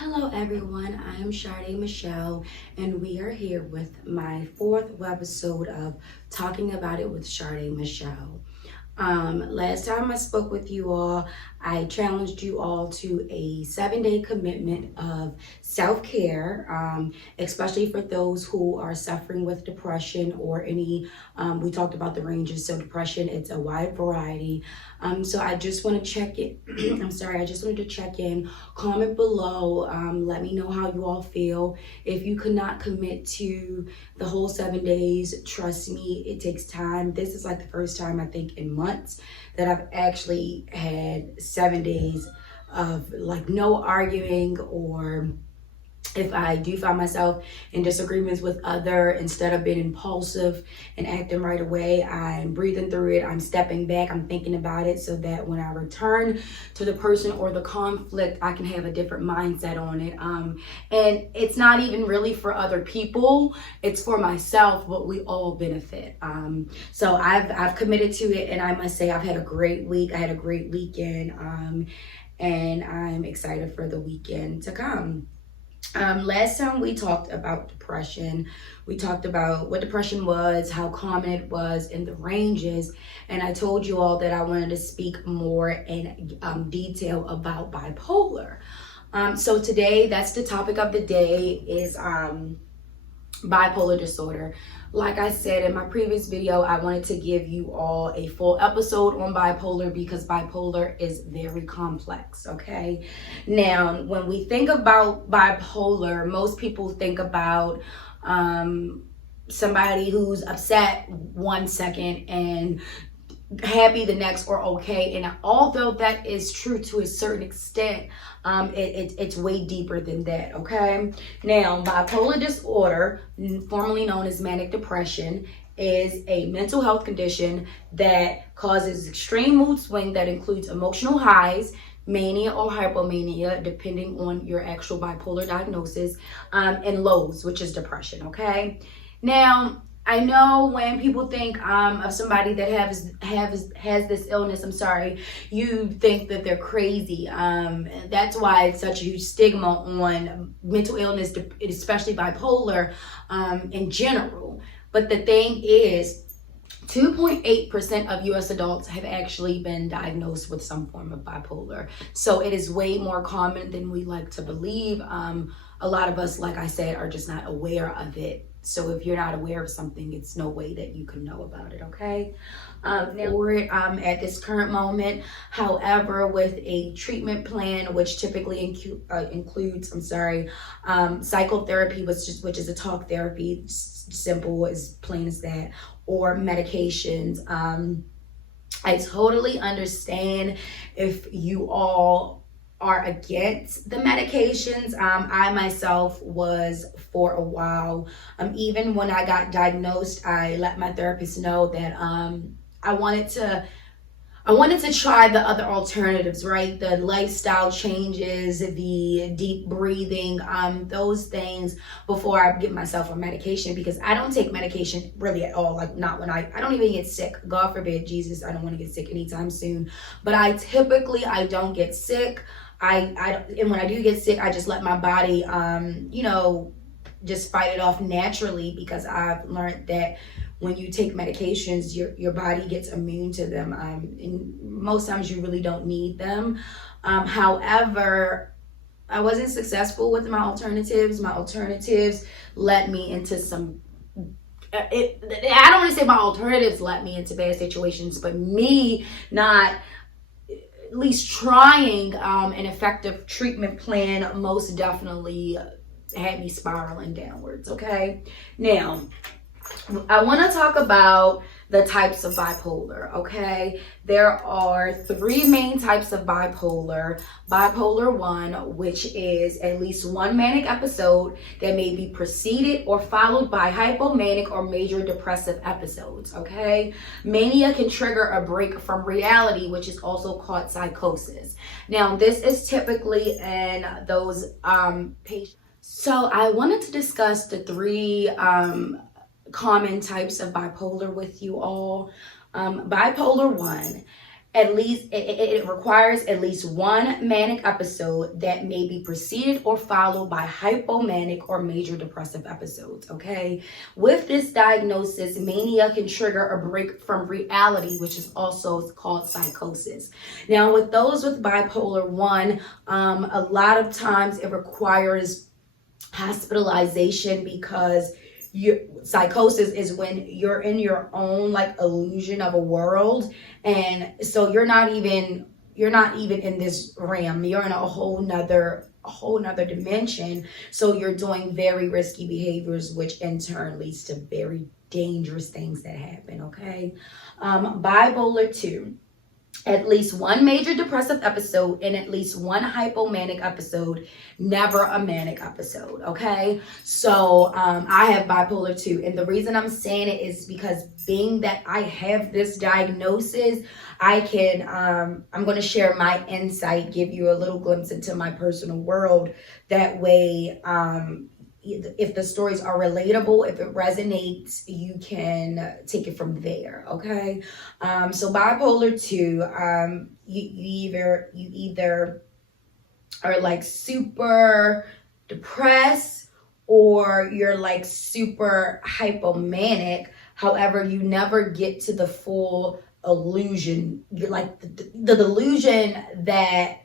Hello everyone, I am Sadé Michelle and we are here with my fourth webisode of Talking About It with Sadé Michelle. Last time I spoke with you all, I challenged you all to a 7-day commitment of self-care, especially for those who are suffering with depression or any, we talked about the ranges, so depression, it's a wide variety. So I just want to check it, I just wanted to check in, comment below, let me know how you all feel. If you could not commit to the whole 7 days, trust me, it takes time. This is like the first time I think in months that I've actually had 7 days of like no arguing, or if I do find myself in disagreements with other, instead of being impulsive and acting right away, I'm breathing through it, I'm stepping back, I'm thinking about it, so that when I return to the person or the conflict, I can have a different mindset on it. And it's not even really for other people, it's for myself, but we all benefit. So I've committed to it, and I must say I've had a great week. I had a great weekend, and I'm excited for the weekend to come. Last time we talked about depression. We talked about what depression was, how common it was, and the ranges. And I told you all that I wanted to speak more in detail about bipolar. So today, that's the topic of the day, is bipolar disorder. Like I said in my previous video, I wanted to give you all a full episode on bipolar because bipolar is very complex, okay? Now, when we think about bipolar, most people think about somebody who's upset 1 second and happy the next, or okay. And although that is true to a certain extent, it's way deeper than that, okay? Now, bipolar disorder, formerly known as manic depression, is a mental health condition that causes extreme mood swing that includes emotional highs, mania or hypomania, depending on your actual bipolar diagnosis, and lows, which is depression, okay? Now, I know when people think of somebody that has this illness, you think that they're crazy. That's why it's such a huge stigma on mental illness, especially bipolar, in general. But the thing is, 2.8% of US adults have actually been diagnosed with some form of bipolar. So it is way more common than we like to believe. A lot of us, like I said, are just not aware of it. So if you're not aware of something, it's no way that you can know about it, okay? At this current moment, however, with a treatment plan, which typically includes, psychotherapy, which is a talk therapy, simple, as plain as that, or medications. I totally understand if you all are against the medications. I myself was for a while. Even when I got diagnosed, I let my therapist know that I wanted to try the other alternatives, right? The lifestyle changes, the deep breathing, those things, before I get myself on medication, because I don't take medication really at all. Like, not when I don't even get sick. God forbid, Jesus, I don't want to get sick anytime soon. But I don't get sick. And when I do get sick, I just let my body, just fight it off naturally, because I've learned that when you take medications, your body gets immune to them. And most times you really don't need them. However, I wasn't successful with my alternatives. My alternatives led me into some, I don't want to say my alternatives led me into bad situations, but me not at least trying an effective treatment plan most definitely had me spiraling downwards, okay? Now, I want to talk about the types of bipolar, okay? There are 3 main types of bipolar. Bipolar 1, which is at least one manic episode that may be preceded or followed by hypomanic or major depressive episodes, okay? Mania can trigger a break from reality, which is also called psychosis. Now, this is typically in those patients. So I wanted to discuss the 3 common types of bipolar with you all. Bipolar 1, it requires at least one manic episode that may be preceded or followed by hypomanic or major depressive episodes. Okay, with this diagnosis, mania can trigger a break from reality, which is also called psychosis. Now, with those with bipolar 1, a lot of times it requires hospitalization, because psychosis is when you're in your own like illusion of a world, and so you're not even in this realm. You're in a whole nother dimension. So you're doing very risky behaviors, which in turn leads to very dangerous things that happen. Okay, bipolar 2. At least one major depressive episode and at least one hypomanic episode, never a manic episode. Okay, so I have bipolar 2, and the reason I'm saying it is because being that I have this diagnosis, I can I'm going to share my insight, give you a little glimpse into my personal world. That way, if the stories are relatable, if it resonates, you can take it from there. Okay, so bipolar 2, you either are like super depressed, or you're like super hypomanic. However, you never get to the full illusion. You're like the delusion that,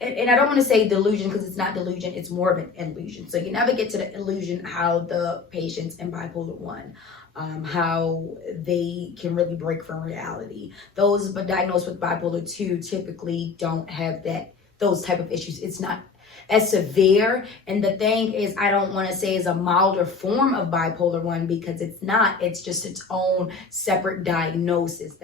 and I don't want to say delusion because it's not delusion, it's more of an illusion. So you never get to the illusion how the patients in bipolar 1, how they can really break from reality. Those diagnosed with bipolar 2 typically don't have those type of issues. It's not as severe. And the thing is, I don't want to say it's a milder form of bipolar 1, because it's not. It's just its own separate diagnosis.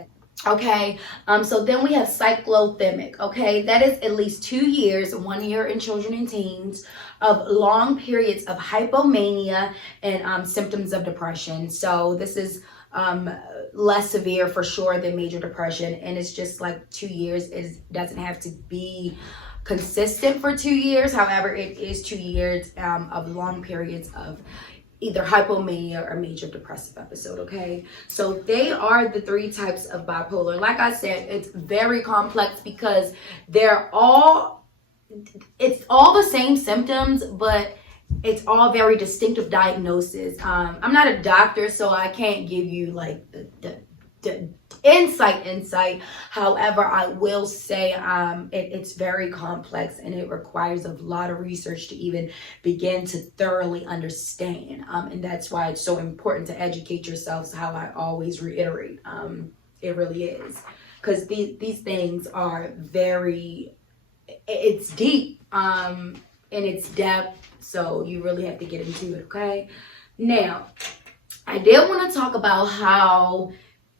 Okay, so then we have cyclothymic. Okay, that is at least 2 years, 1 year in children and teens, of long periods of hypomania and symptoms of depression. So this is less severe for sure than major depression, and it's just like 2 years. It doesn't have to be consistent for 2 years. However, it is 2 years of long periods of either hypomania or major depressive episode. Okay, so they are the 3 types of bipolar. Like I said, it's very complex because it's all the same symptoms, but it's all very distinctive diagnosis. I'm not a doctor, so I can't give you like the insight. However, I will say it's very complex, and it requires a lot of research to even begin to thoroughly understand. And that's why it's so important to educate yourselves, how I always reiterate. It really is. Because these things are it's deep in its depth. So you really have to get into it, okay? Now, I did want to talk about how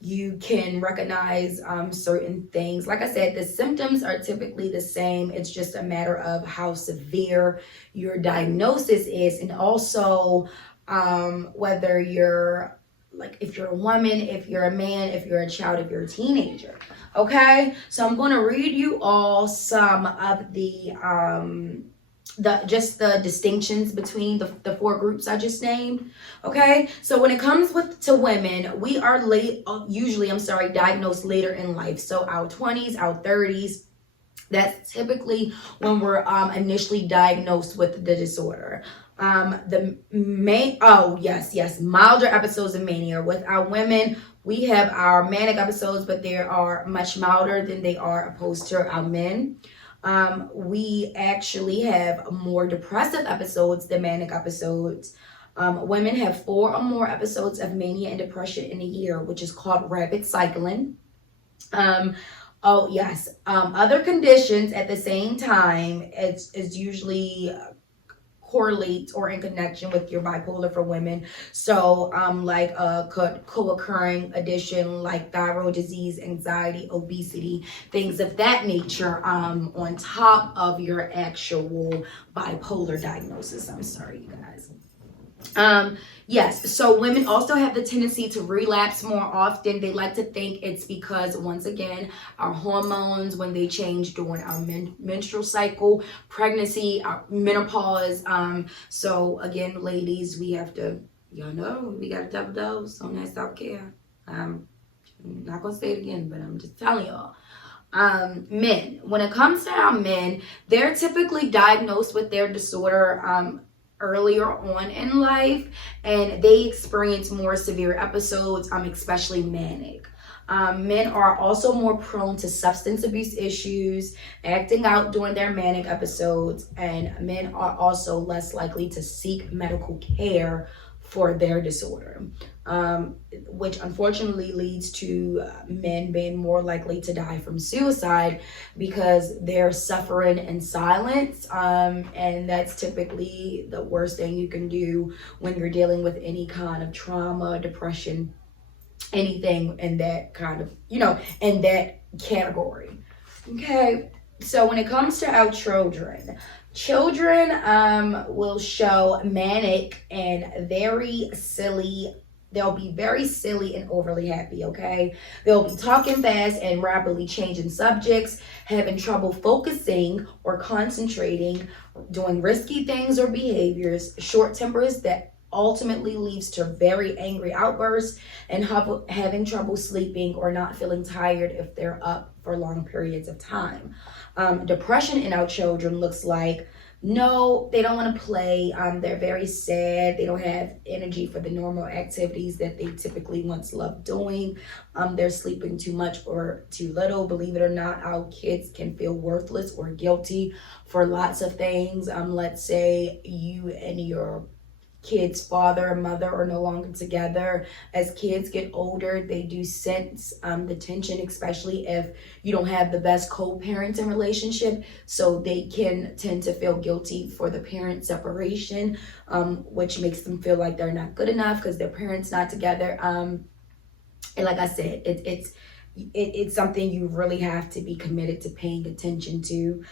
you can recognize certain things. Like I said, the symptoms are typically the same. It's just a matter of how severe your diagnosis is, and also whether you're like, if you're a woman, if you're a man, if you're a child, if you're a teenager. Okay, so I'm going to read you all some of the distinctions between the 4 groups I just named. Okay, so when it comes to women, we are diagnosed later in life. So our 20s, our 30s, that's typically when we're initially diagnosed with the disorder. Milder episodes of mania. With our women, we have our manic episodes, but they are much milder than they are opposed to our men. We actually have more depressive episodes than manic episodes. Women have 4 or more episodes of mania and depression in a year, which is called rapid cycling. Other conditions at the same time, it's usually correlates or in connection with your bipolar for women. So like co-occurring addition like thyroid disease, anxiety, obesity, things of that nature on top of your actual bipolar diagnosis. I'm sorry, you guys. Yes, so women also have the tendency to relapse more often. They like to think it's because, once again, our hormones, when they change during our menstrual cycle, pregnancy, our menopause. So again, ladies, we have to, we got to double dose on that self-care. I'm not gonna say it again, but I'm just telling y'all. Men, when it comes to our men, they're typically diagnosed with their disorder earlier on in life, and they experience more severe episodes, especially manic. Men are also more prone to substance abuse issues, acting out during their manic episodes, and men are also less likely to seek medical care for their disorder, which unfortunately leads to men being more likely to die from suicide because they're suffering in silence. And that's typically the worst thing you can do when you're dealing with any kind of trauma, depression, anything in that kind of, in that category. Okay, so when it comes to our children will show manic and very silly. They'll be very silly and overly happy, okay? They'll be talking fast and rapidly changing subjects, having trouble focusing or concentrating, doing risky things or behaviors, short tempers that ultimately leads to very angry outbursts, and having trouble sleeping or not feeling tired if they're up for long periods of time. Depression in our children looks like, no, they don't want to play. They're very sad. They don't have energy for the normal activities that they typically once loved doing. They're sleeping too much or too little. Believe it or not, our kids can feel worthless or guilty for lots of things. Let's say you and your kids' father and mother are no longer together. As kids get older, they do sense the tension, especially if you don't have the best co-parenting relationship. So they can tend to feel guilty for the parent separation, which makes them feel like they're not good enough because their parents not together. And like I said, it's something you really have to be committed to paying attention to.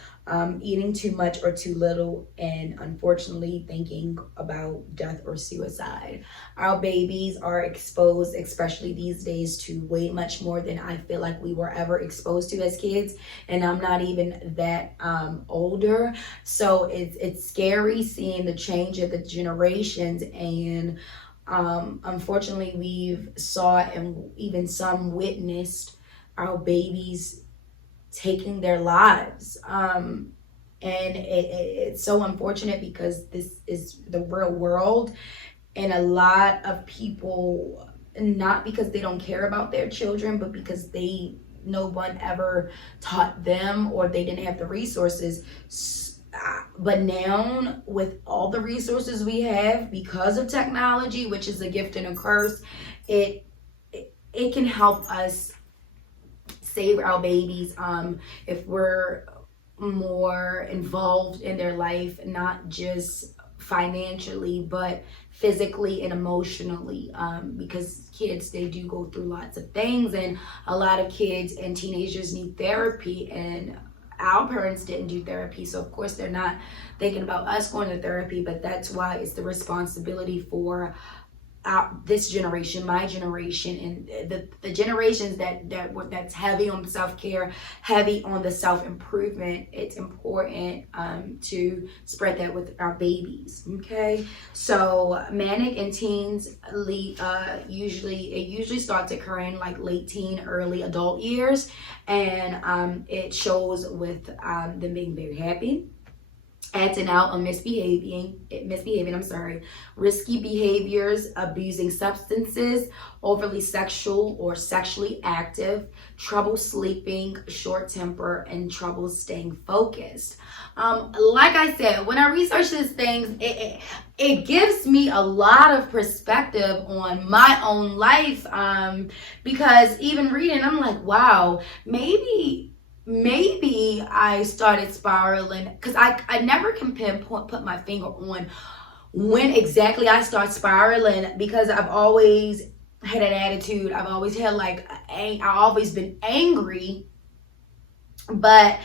Eating too much or too little, and unfortunately thinking about death or suicide. Our babies are exposed, especially these days, to way much more than I feel like we were ever exposed to as kids, and I'm not even that older. So it's scary seeing the change of the generations, and unfortunately we've saw and even some witnessed our babies taking their lives. And it's so unfortunate because this is the real world, and a lot of people, not because they don't care about their children, but because no one ever taught them or they didn't have the resources. But now with all the resources we have because of technology, which is a gift and a curse, it can help us save our babies if we're more involved in their life, not just financially but physically and emotionally, because kids, they do go through lots of things, and a lot of kids and teenagers need therapy, and our parents didn't do therapy, so of course they're not thinking about us going to therapy. But that's why it's the responsibility for this generation, my generation, and the generations that's heavy on self-care, heavy on the self-improvement. It's important to spread that with our babies. Okay, so manic in teens usually starts occurring like late teen, early adult years, and it shows with them being very happy, acting out or misbehaving, risky behaviors, abusing substances, overly sexual or sexually active, trouble sleeping, short temper, and trouble staying focused. Like I said, when I research these things, it gives me a lot of perspective on my own life, because even reading, I'm like, wow, maybe I started spiraling, because I never can put my finger on when exactly I start spiraling, because I've always had an attitude. I've always had I've always been angry. But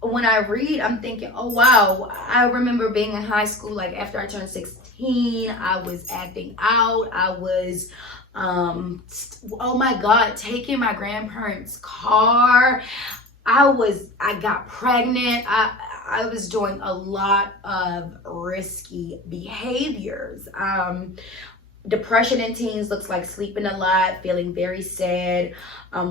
when I read, I'm thinking, oh wow, I remember being in high school, like after I turned 16, I was acting out. I was oh my God, taking my grandparents' car. I got pregnant. I was doing a lot of risky behaviors. Depression in teens looks like sleeping a lot, feeling very sad,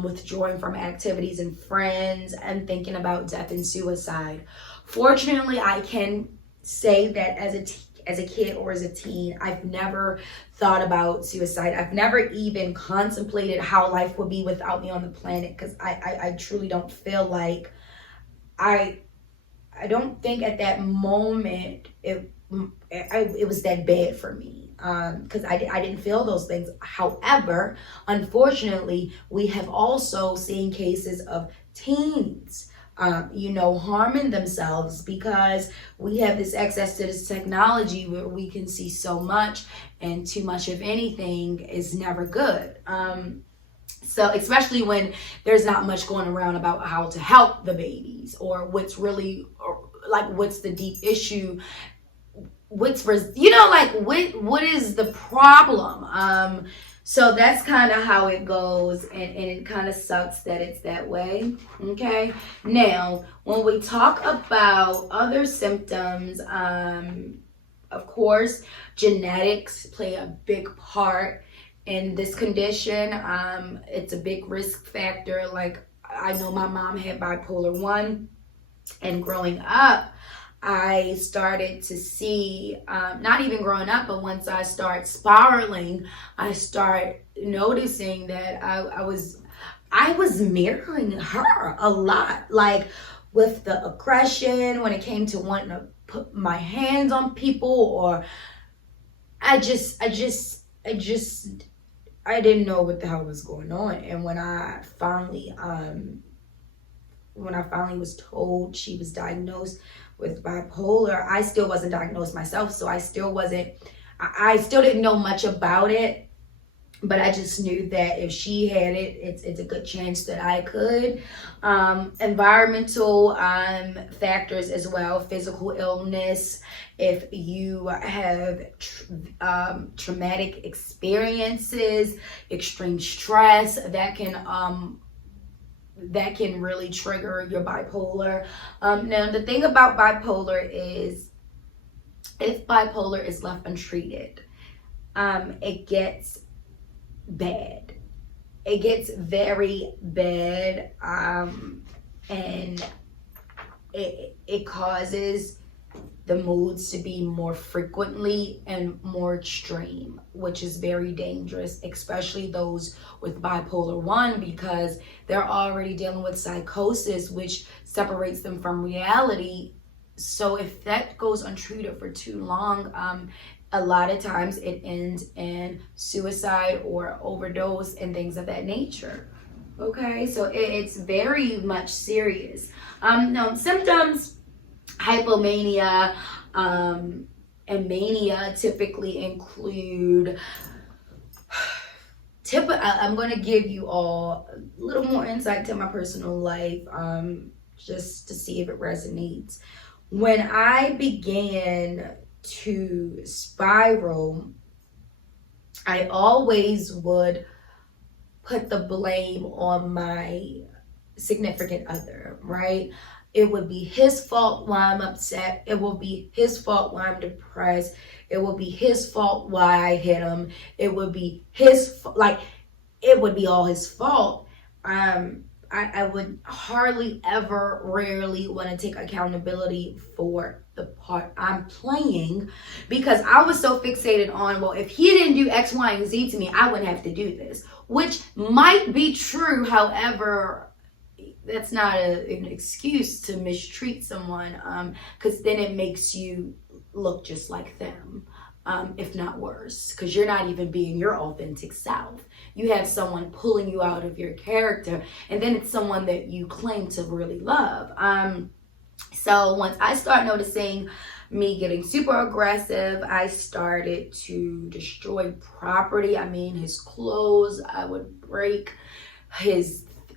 withdrawing from activities and friends, and thinking about death and suicide. Fortunately, I can say that as a kid or as a teen, I've never thought about suicide. I've never even contemplated how life would be without me on the planet, because I truly don't feel like I don't think at that moment it was that bad for me, because I didn't feel those things. However, unfortunately, we have also seen cases of teens harming themselves, because we have this access to this technology where we can see so much, and too much of anything is never good. So especially when there's not much going around about how to help the babies, or what's the deep issue, what is the problem. So that's kind of how it goes, and it kind of sucks that it's that way. Okay, now when we talk about other symptoms, of course genetics play a big part in this condition. It's a big risk factor. Like, I know my mom had bipolar 1, and growing up I started to see, not even growing up, but once I start spiraling, I start noticing that I was mirroring her a lot, like with the aggression when it came to wanting to put my hands on people, or I didn't know what the hell was going on. And when I finally was told she was diagnosed with bipolar, I still wasn't diagnosed myself, so I still didn't know much about it, but I just knew that if she had it, it's a good chance that I could. Environmental factors as well, physical illness, if you have traumatic experiences, extreme stress, that can really trigger your bipolar. Now, the thing about bipolar is, if bipolar is left untreated, it gets bad. It gets very bad, and it causes the moods to be more frequently and more extreme, which is very dangerous, especially those with bipolar 1, because they're already dealing with psychosis, which separates them from reality. So if that goes untreated for too long, a lot of times it ends in suicide or overdose and things of that nature. Okay, so it's very much serious. Now, symptoms: hypomania and mania typically include, I'm going to give you all a little more insight to my personal life, just to see if it resonates. When I began to spiral, I always would put the blame on my significant other, right? It would be his fault why I'm upset. It will be his fault why I'm depressed. It will be his fault why I hit him. It would be it would be all his fault. I would rarely want to take accountability for the part I'm playing, because I was so fixated on, well, if he didn't do X, Y, and Z to me, I wouldn't have to do this, which might be true. However, that's not an excuse to mistreat someone, because then it makes you look just like them, if not worse, because you're not even being your authentic self. You have someone pulling you out of your character, and then it's someone that you claim to really love. So once I start noticing me getting super aggressive, I started to destroy property. I mean, his clothes, I would break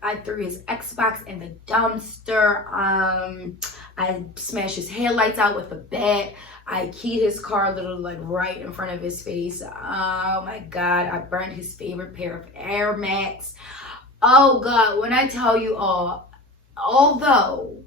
I threw his Xbox in the dumpster. I smashed his headlights out with a bat. I keyed his car literally right in front of his face. Oh my God, I burned his favorite pair of Air Max. Oh God, when I tell you all, although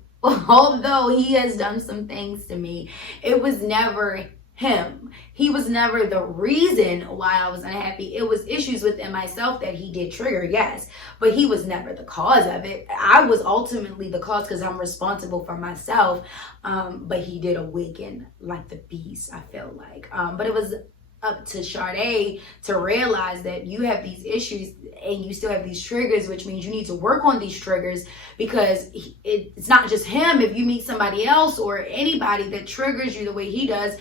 he has done some things to me, it was never him. He was never the reason why I was unhappy. It was issues within myself that he did trigger, yes, but he was never the cause of it. I was ultimately the cause because I'm responsible for myself, but he did awaken like the beast, I feel like. But it was up to Sadé to realize that you have these issues and you still have these triggers, which means you need to work on these triggers, because it's not just him. If you meet somebody else or anybody that triggers you the way he does,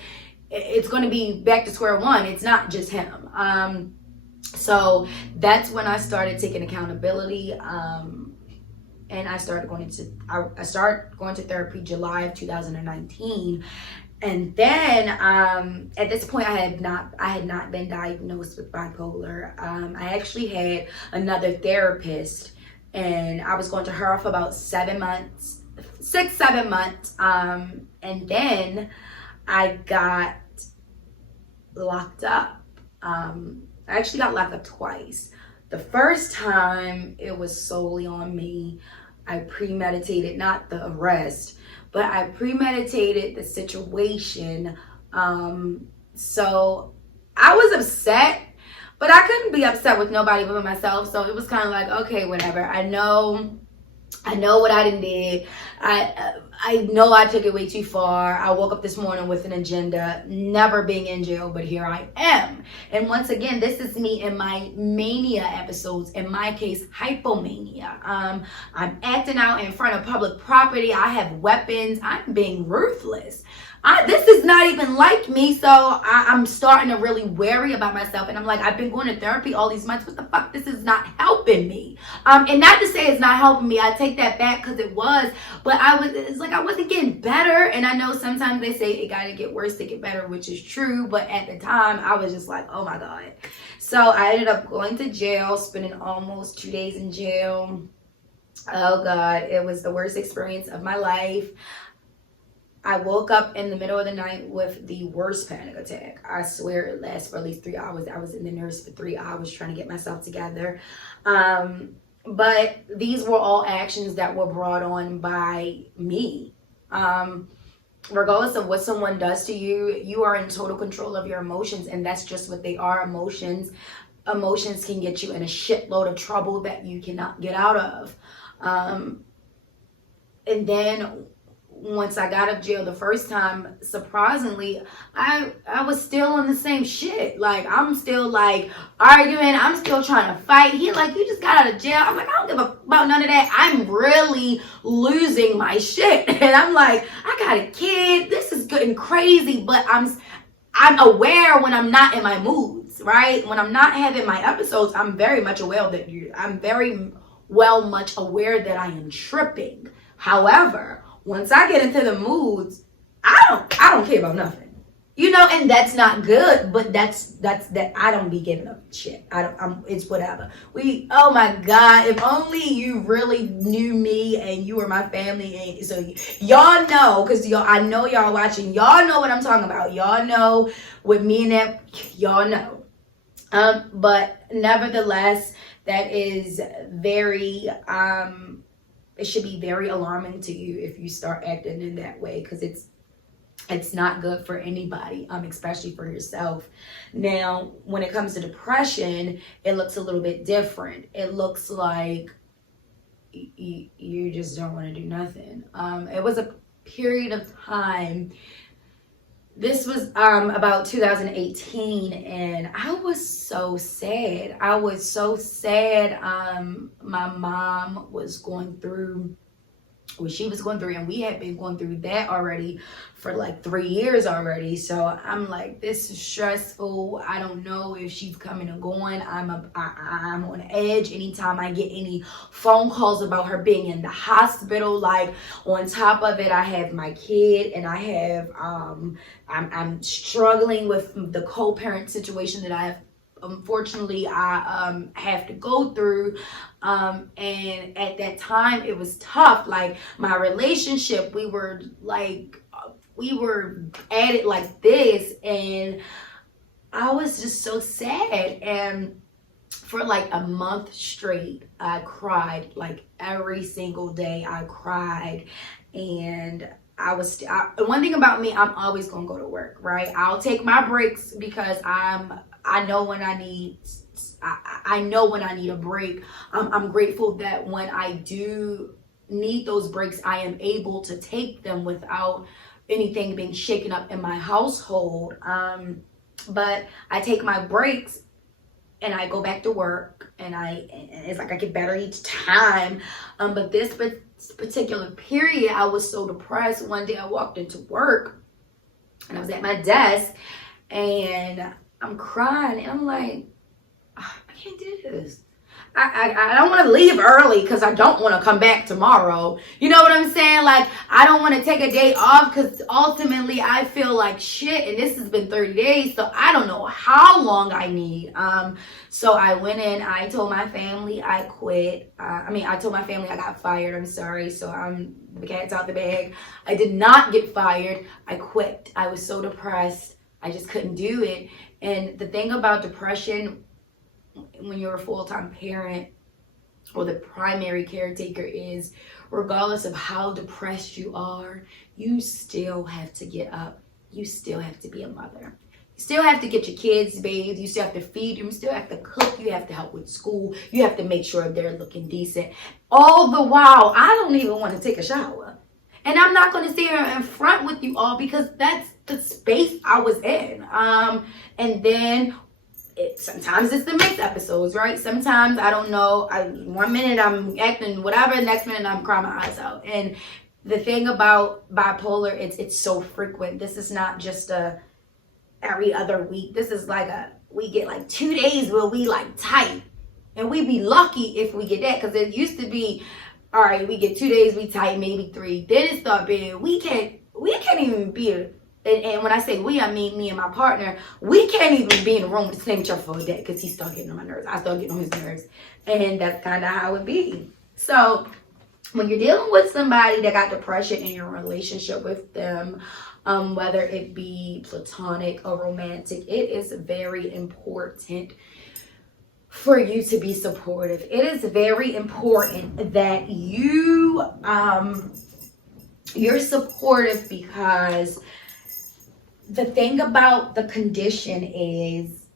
it's going to be back to square one. It's not just him. So that's when I started taking accountability. And I started going to therapy July of 2019. And then at this point, I had not been diagnosed with bipolar. I actually had another therapist, and I was going to her for about 7 months, 6-7 months. And then I got locked up. I actually got locked up twice. The first time, it was solely on me. I premeditated, not the arrest, but I premeditated the situation. So I was upset, but I couldn't be upset with nobody but myself. So it was kind of like, okay, whatever. I know what I done did. I know I took it way too far. I woke up this morning with an agenda, never being in jail, but here I am. And once again, this is me in my mania episodes. In my case, hypomania. I'm acting out in front of public property. I have weapons. I'm being ruthless. This is not even like me, so I'm starting to really worry about myself. And I'm like, I've been going to therapy all these months. What the fuck? This is not helping me. And not to say it's not helping me. I take that back because it was. But it's like I wasn't getting better. And I know sometimes they say it got to get worse to get better, which is true. But at the time, I was just like, oh my God. So I ended up going to jail, spending almost 2 days in jail. Oh God, it was the worst experience of my life. I woke up in the middle of the night with the worst panic attack. I swear it lasted for at least 3 hours. I was in the nurse for 3 hours trying to get myself together. But these were all actions that were brought on by me. Regardless of what someone does to you, you are in total control of your emotions, and that's just what they are, emotions. Emotions can get you in a shitload of trouble that you cannot get out of. And then once I got out of jail the first time, surprisingly, I was still on the same shit. Like, I'm still like arguing. I'm still trying to fight. He like, you just got out of jail. I'm like, I don't give about none of that. I'm really losing my shit. And I'm like, I got a kid. This is getting crazy. But I'm aware when I'm not in my moods, right? When I'm not having my episodes, I'm very much aware that I'm very much aware that I am tripping. However, once I get into the moods, I don't care about nothing, and that's not good. But that's that I don't be giving up shit. It's whatever. Oh my God, if only you really knew me and you were my family, and so y'all know, because I know y'all watching. Y'all know what I'm talking about. Y'all know with me and that. Y'all know. But nevertheless, that is very it should be very alarming to you if you start acting in that way, because it's not good for anybody, especially for yourself. Now, when it comes to depression, it looks a little bit different. It looks like you just don't want to do nothing. It was a period of time. This was about 2018, and I was so sad. My mom was going through what she was going through, and we had been going through that already for like 3 years already. So I'm like, this is stressful. I don't know if she's coming or going. I'm on edge anytime I get any phone calls about her being in the hospital. Like, on top of it, I have my kid, and I have I'm struggling with the co-parent situation that I have. Unfortunately, I have to go through, and at that time it was tough. Like, my relationship, we were at it like this, and I was just so sad. And for like a month straight, I cried. Like, every single day I cried, and one thing about me, I'm always gonna go to work, right? I'll take my breaks because I know when I need a break. I'm grateful that when I do need those breaks, I am able to take them without anything being shaken up in my household. But I take my breaks and I go back to work, and it's like I get better each time. But this particular period, I was so depressed. One day I walked into work and I was at my desk and I'm crying and I'm like, I can't do this. I don't want to leave early because I don't want to come back tomorrow. You know what I'm saying? Like, I don't want to take a day off because ultimately I feel like shit, and this has been 30 days, so I don't know how long I need. So I went in, I told my family I quit. I told my family I got fired. I'm sorry. So the cat's out the bag. I did not get fired. I quit. I was so depressed. I just couldn't do it. And the thing about depression, when you're a full-time parent or the primary caretaker, is regardless of how depressed you are, you still have to get up. You still have to be a mother. You still have to get your kids bathed. You still have to feed them. You still have to cook. You have to help with school. You have to make sure they're looking decent. All the while, I don't even want to take a shower. And I'm not going to sit here in front with you all because that's the space I was in. And then sometimes it's the mixed episodes, right? Sometimes I don't know. One minute I'm acting whatever, next minute I'm crying my eyes out. And the thing about bipolar, it's so frequent. This is not just every other week. This is like we get like 2 days where we like tight, and we be lucky if we get that, because it used to be, all right, we get 2 days, we tight, maybe 3. Then it start being we can't even be. And when I say we, I mean me and my partner. We can't even be in the room with the same each other for a day because he start getting on my nerves. I start getting on his nerves. And that's kind of how it be. So when you're dealing with somebody that got depression in your relationship with them, whether it be platonic or romantic, it is very important for you to be supportive. It is very important that you're supportive, because the thing about the condition is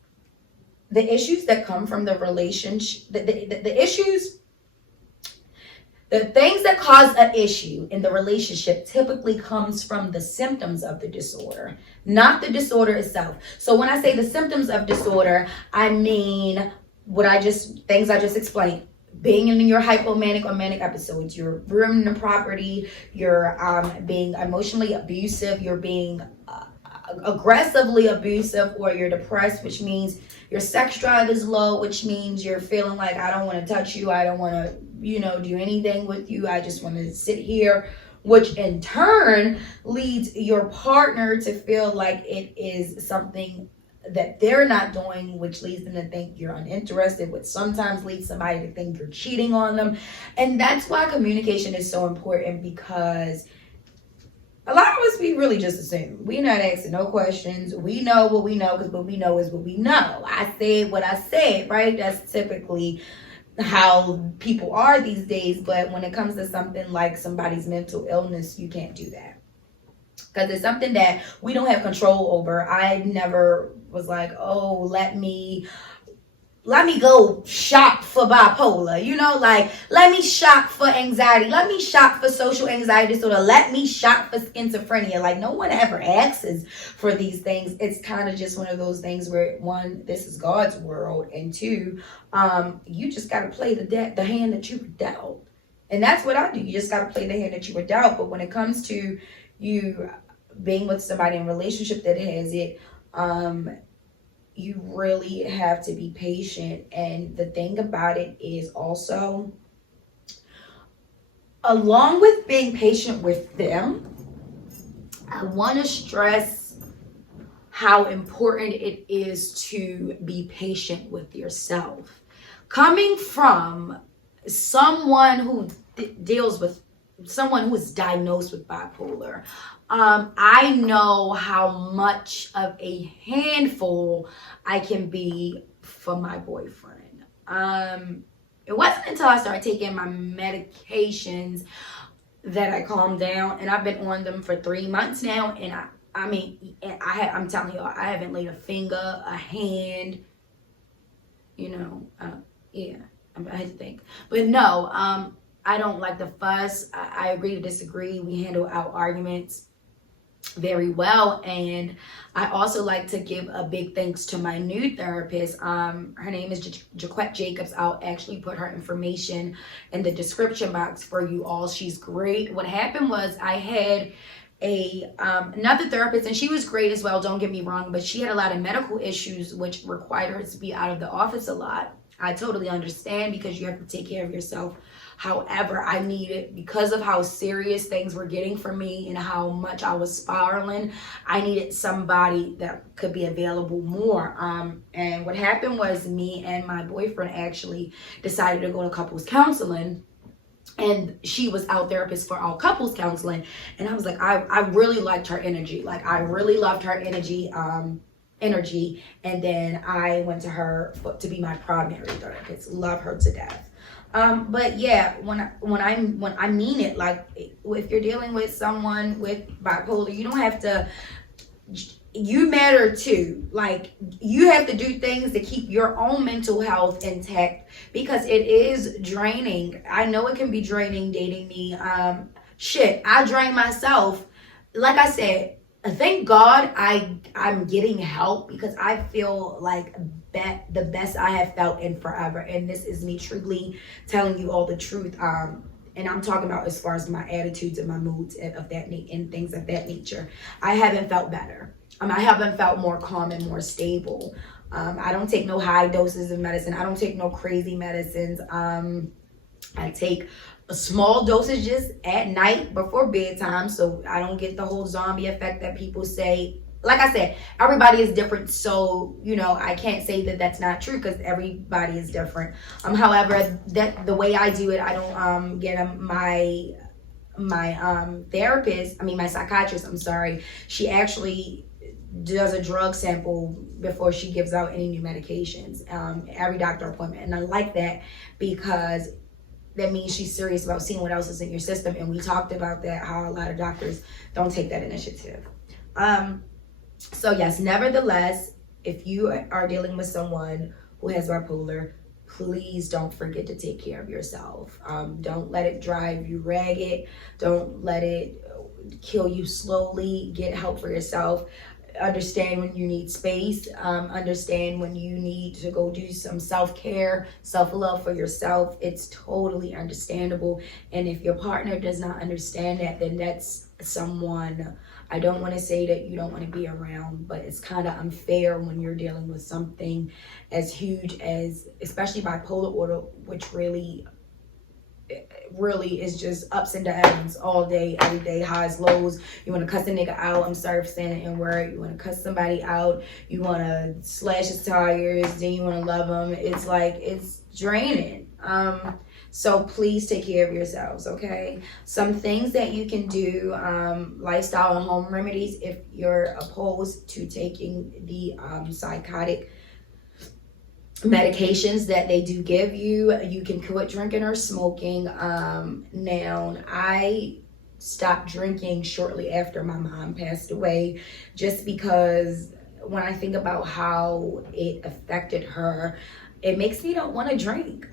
the issues that come from the relationship, the issues, the things that cause an issue in the relationship typically comes from the symptoms of the disorder, not the disorder itself. So when I say the symptoms of disorder, I mean things I just explained. Being in your hypomanic or manic episodes, you're ruining the property, you're being emotionally abusive, you're being aggressively abusive, or you're depressed, which means your sex drive is low, which means you're feeling like, I don't want to touch you, I don't want to, do anything with you, I just want to sit here, which in turn leads your partner to feel like it is something that they're not doing, which leads them to think you're uninterested, which sometimes leads somebody to think you're cheating on them. And that's why communication is so important, because a lot of us, we really just assume. We're not asking no questions. We know what we know because what we know is what we know. I said what I said, right? That's typically how people are these days. But when it comes to something like somebody's mental illness, you can't do that, because it's something that we don't have control over. I never was like, oh, let me go shop for bipolar, like, let me shop for anxiety, let me shop for social anxiety disorder, let me shop for schizophrenia. Like, no one ever asks for these things. It's kind of just one of those things where, one, this is God's world, and two, you just got to play the hand that you were dealt. And that's what I do. You just got to play the hand that you were dealt. But when it comes to you being with somebody in a relationship that has it, you really have to be patient. And the thing about it is also, along with being patient with them, I want to stress how important it is to be patient with yourself. Coming from someone who deals with someone who is diagnosed with bipolar, I know how much of a handful I can be for my boyfriend. It wasn't until I started taking my medications that I calmed down, and I've been on them for 3 months now, and I'm telling you, I haven't laid a finger, a hand, yeah, I had to think. But no, I don't like the fuss. I agree to disagree. We handle our arguments very well. And I also like to give a big thanks to my new therapist. Her name is Jacquette Jacobs. I'll actually put her information in the description box for you all. She's great. What happened was I had another therapist, and she was great as well, don't get me wrong, but she had a lot of medical issues which required her to be out of the office a lot. I totally understand, because you have to take care of yourself. However, I needed, because of how serious things were getting for me and how much I was spiraling, I needed somebody that could be available more. And what happened was, me and my boyfriend actually decided to go to couples counseling. And she was our therapist for all couples counseling. And I was like, I really liked her energy. Like, I really loved her energy. And then I went to her to be my primary therapist. Love her to death. But yeah, when I mean it, like, if you're dealing with someone with bipolar, you don't have to, you matter too. Like, you have to do things to keep your own mental health intact, because it is draining. I know it can be draining dating me. I drain myself. Like I said, thank God I'm getting help, because I feel like the best I have felt in forever. And this is me truly telling you all the truth. And I'm talking about as far as my attitudes and my moods and things of that nature. I haven't felt better. I haven't felt more calm and more stable. I don't take no high doses of medicine. I don't take no crazy medicines. I take small dosages at night before bedtime, so I don't get the whole zombie effect that people say. Like I said, everybody is different, so I can't say that that's not true, because everybody is different. However, that the way I do it, I don't get my therapist. My psychiatrist. I'm sorry. She actually does a drug sample before she gives out any new medications. Every doctor appointment, and I like that, because that means she's serious about seeing what else is in your system. And we talked about that, how a lot of doctors don't take that initiative. So yes, nevertheless, if you are dealing with someone who has bipolar, please don't forget to take care of yourself. Don't let it drive you ragged. Don't let it kill you slowly. Get help for yourself. Understand when you need space. Understand when you need to go do some self-care, self-love for yourself. It's totally understandable. And if your partner does not understand that, then that's someone, I don't want to say that you don't want to be around, but it's kind of unfair when you're dealing with something as huge as, especially bipolar order, which really is just ups and downs all day, every day, highs, lows. You want to cuss a nigga out. I'm sorry for saying it in word. You want to cuss somebody out. You want to slash his tires. Then you want to love him. It's like, it's draining. So please take care of yourselves, okay? Some things that you can do, lifestyle and home remedies, if you're opposed to taking the psychotic medications that they do give you. You can quit drinking or smoking. Now, I stopped drinking shortly after my mom passed away, just because when I think about how it affected her, it makes me don't want to drink.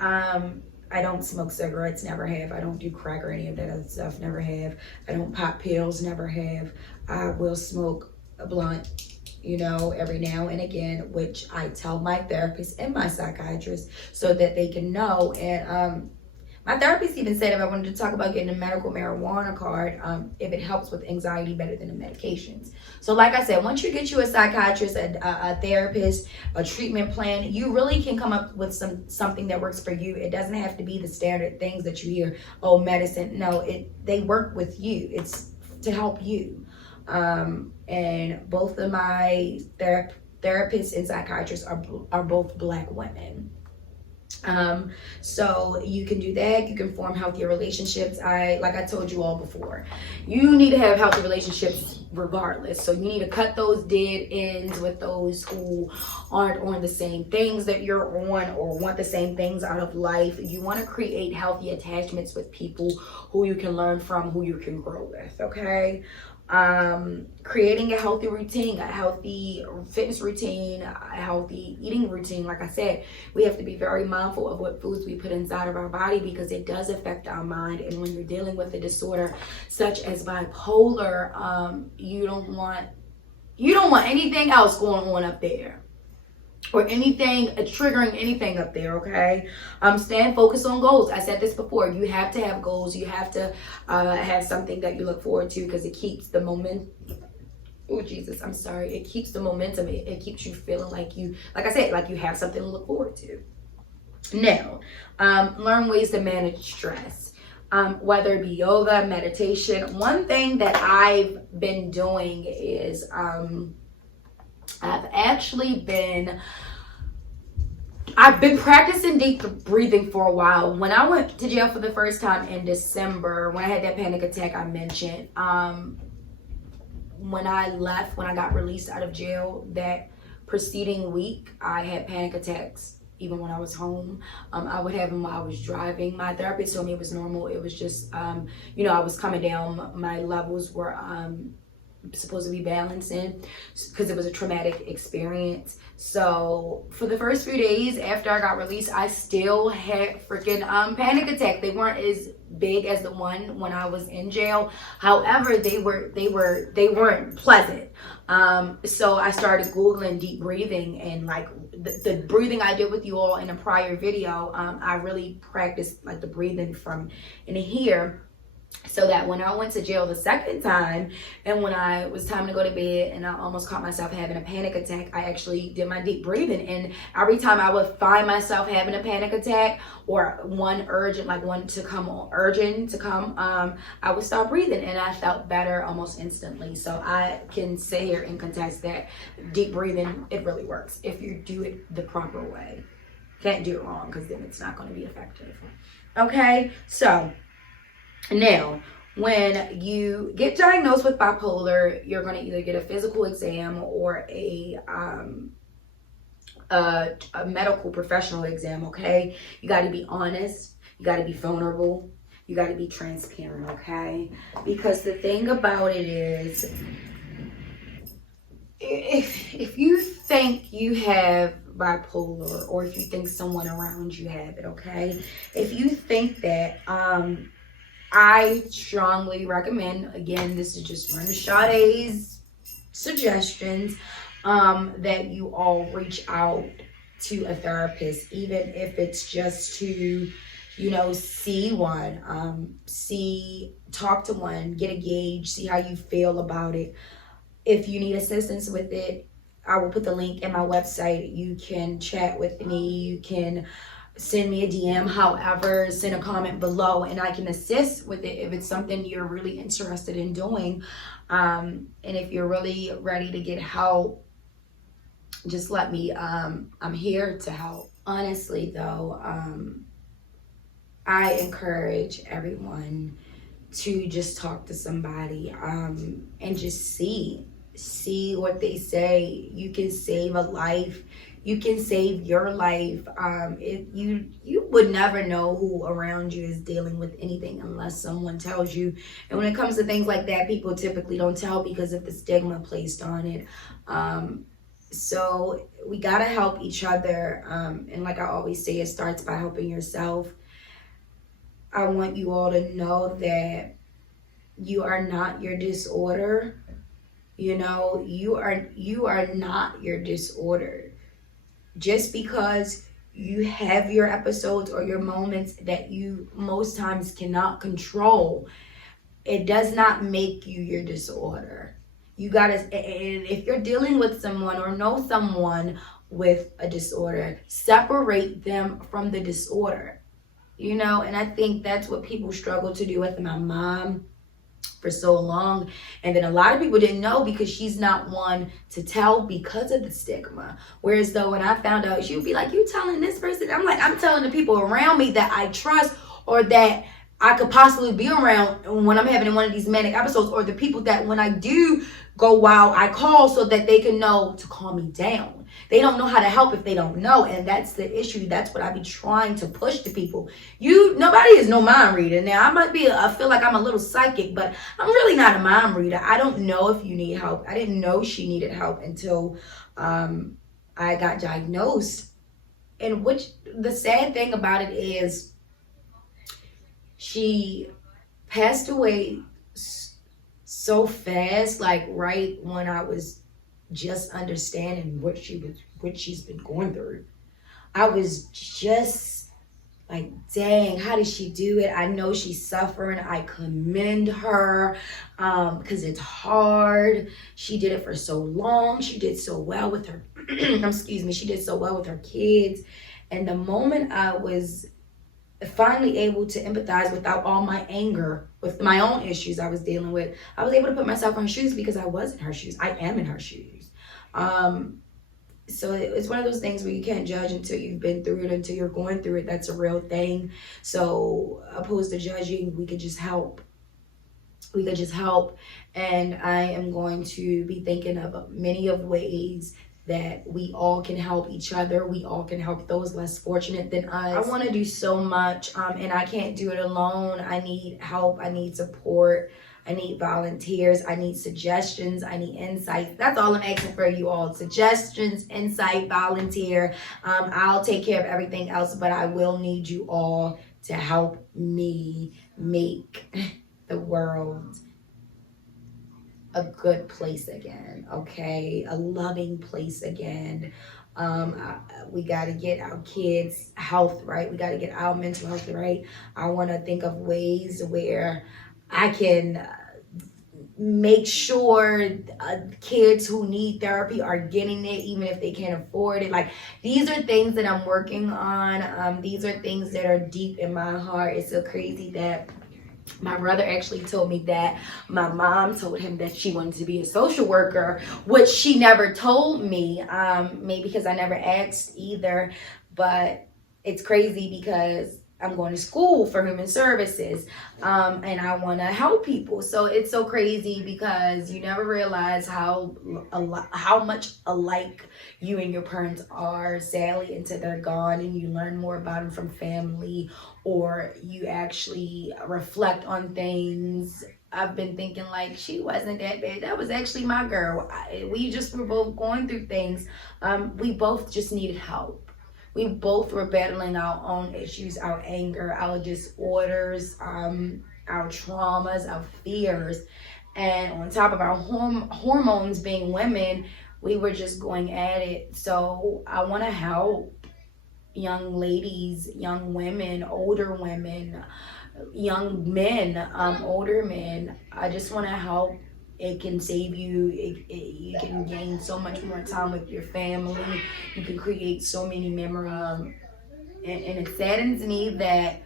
I don't smoke cigarettes, never have. I don't do crack or any of that other stuff, never have. I don't pop pills, never have. I will smoke a blunt, every now and again, which I tell my therapist and my psychiatrist so that they can know. And my therapist even said if I wanted to talk about getting a medical marijuana card, if it helps with anxiety better than the medications. So like I said, once you get you a psychiatrist, a therapist, a treatment plan, you really can come up with something that works for you. It doesn't have to be the standard things that you hear, oh, medicine. No, they work with you. It's to help you. And both of my therapists and psychiatrists are both Black women. So you can do that. You can form healthier relationships. Like I told you all before, you need to have healthy relationships regardless. So you need to cut those dead ends with those who aren't on the same things that you're on or want the same things out of life. You want to create healthy attachments with people who you can learn from, who you can grow with, okay? Creating a healthy routine, a healthy fitness routine, a healthy eating routine. Like I said, we have to be very mindful of what foods we put inside of our body because it does affect our mind. And when you're dealing with a disorder such as bipolar, you don't want anything else going on up there, or anything triggering anything up there, okay? Staying focused on goals. I said this before. You have to have goals. You have to have something that you look forward to because it keeps the momentum. Oh, Jesus, I'm sorry. It keeps the momentum. It keeps you feeling like you, like I said, like you have something to look forward to. Now, learn ways to manage stress. Whether it be yoga, meditation. One thing that I've been doing is I've been practicing deep breathing for a while. When I went to jail for the first time in December, when I had that panic attack I mentioned, when I got released out of jail that preceding week, I had panic attacks even when I was home. I would have them while I was driving. My therapist told me it was normal. It was just, I was coming down. My levels were supposed to be balancing because it was a traumatic experience. So for the first few days after I got released, I still had freaking panic attack. They weren't as big as the one when I was in jail. However, they weren't pleasant. So I started Googling deep breathing, and like the breathing I did with you all in a prior video, I really practiced like the breathing from in here, so that when I went to jail the second time and when I was time to go to bed and I almost caught myself having a panic attack, I actually did my deep breathing. And every time I would find myself having a panic attack or one urgent to come, I would start breathing and I felt better almost instantly. So I can sit here and contest that deep breathing, it really works if you do it the proper way. Can't do it wrong because then it's not going to be effective. Okay, so now, when you get diagnosed with bipolar, you're going to either get a physical exam or a medical professional exam, okay? You got to be honest. You got to be vulnerable. You got to be transparent, okay? Because the thing about it is, if you think you have bipolar or if you think someone around you have it, okay? If you think that, I strongly recommend, again, this is just one of Sadé's suggestions, that you all reach out to a therapist, even if it's just to, see one, talk to one, get a gauge, see how you feel about it. If you need assistance with it, I will put the link in my website. You can chat with me, you can send me a DM, however, send a comment below and I can assist with it if it's something you're really interested in doing. And if you're really ready to get help, just let me, I'm here to help. Honestly though, I encourage everyone to just talk to somebody and just see what they say. You can save a life. You can save your life. You would never know who around you is dealing with anything unless someone tells you. And when it comes to things like that, people typically don't tell because of the stigma placed on it. So we gotta help each other. And like I always say, it starts by helping yourself. I want you all to know that you are not your disorder. You are not your disorder. Just because you have your episodes or your moments that you most times cannot control, it does not make you your disorder. You gotta, and if you're dealing with someone or know someone with a disorder, separate them from the disorder. And I think that's what people struggle to do with my mom. for so long. And then a lot of people didn't know because she's not one to tell because of the stigma. Whereas though when I found out, she would be like, you telling this person? I'm like, I'm telling the people around me that I trust or that I could possibly be around when I'm having one of these manic episodes, or the people that when I do go wild, I call so that they can know to calm me down. They don't know how to help if they don't know, and that's the issue. That's what I be trying to push to people. Nobody is no mind reader. Now I feel like I'm a little psychic, but I'm really not a mind reader. I don't know if you need help. I didn't know she needed help until I got diagnosed. And which the sad thing about it is, she passed away so fast, like right when I was just understanding what she's been going through. I was just like, dang, how did she do it? I know she's suffering. I commend her because it's hard. She did it for so long. She did so well with her, excuse me, she did so well with her kids. And the moment I was finally able to empathize without all my anger with my own issues I was dealing with, I was able to put myself in her shoes because I was in her shoes. I am in her shoes. So it's one of those things where you can't judge until you've been through it, until you're going through it. That's a real thing. So opposed to judging, we could just help. We could just help. And I am going to be thinking of many of ways that we all can help each other. We all can help those less fortunate than us. I want to do so much, and I can't do it alone. I need help. I need support. I need volunteers. I need suggestions. I need insights. That's all I'm asking for you all. Suggestions, insight, volunteer. I'll take care of everything else, but I will need you all to help me make the world a good place again, okay? A loving place again. We got to get our kids' health right. We got to get our mental health right. I want to think of ways where I can make sure kids who need therapy are getting it, even if they can't afford it. Like, these are things that I'm working on. These are things that are deep in my heart. It's so crazy that my brother actually told me that my mom told him that she wanted to be a social worker, which she never told me, maybe because I never asked either. But it's crazy because I'm going to school for human services, and I want to help people. So it's so crazy because you never realize how much alike you and your parents are, sadly, until they're gone, and you learn more about them from family, or you actually reflect on things. I've been thinking, like, she wasn't that bad. That was actually my girl. We just were both going through things. We both just needed help. We both were battling our own issues, our anger, our disorders, our traumas, our fears. And on top of our hormones being women, we were just going at it. So I want to help young ladies, young women, older women, young men, older men. I just want to help. It can save you. You can gain so much more time with your family. You can create so many memories. And it saddens me that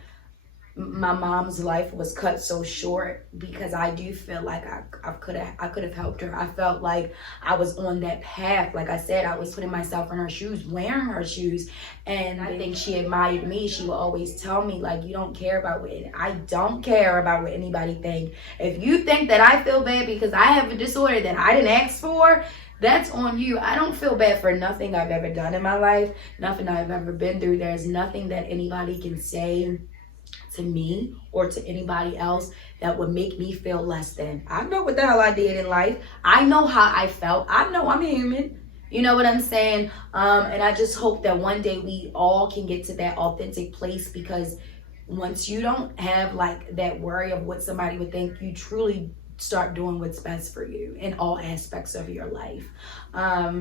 my mom's life was cut so short, because I do feel like I could have helped her. I felt like I was on that path. Like I said, I was putting myself in her shoes, wearing her shoes, and I think she admired me. She would always tell me, like, you don't care about what I don't care about what anybody think. If you think that I feel bad because I have a disorder that I didn't ask for, that's on you. I don't feel bad for nothing I've ever done in my life, nothing I've ever been through. There's nothing that anybody can say to me or to anybody else that would make me feel less than. I know what the hell I did in life. I know how I felt. I know I'm human. You know what I'm saying? And I just hope that one day we all can get to that authentic place, because once you don't have like that worry of what somebody would think, you truly start doing what's best for you in all aspects of your life.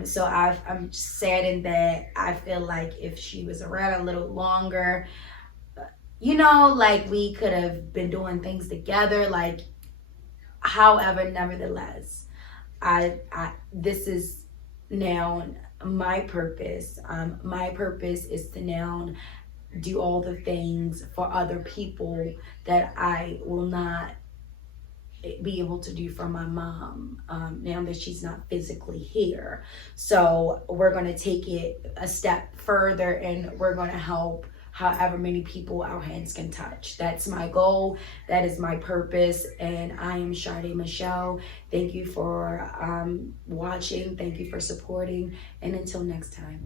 So I'm saddened that I feel like if she was around a little longer, you know, like, we could have been doing things together. Like, however, nevertheless, this is now my purpose. My purpose is to now do all the things for other people that I will not be able to do for my mom now that she's not physically here. So we're going to take it a step further, and we're going to help however many people our hands can touch. That's my goal. That is my purpose. And I am Sadé Michelle. Thank you for watching. Thank you for supporting. And until next time.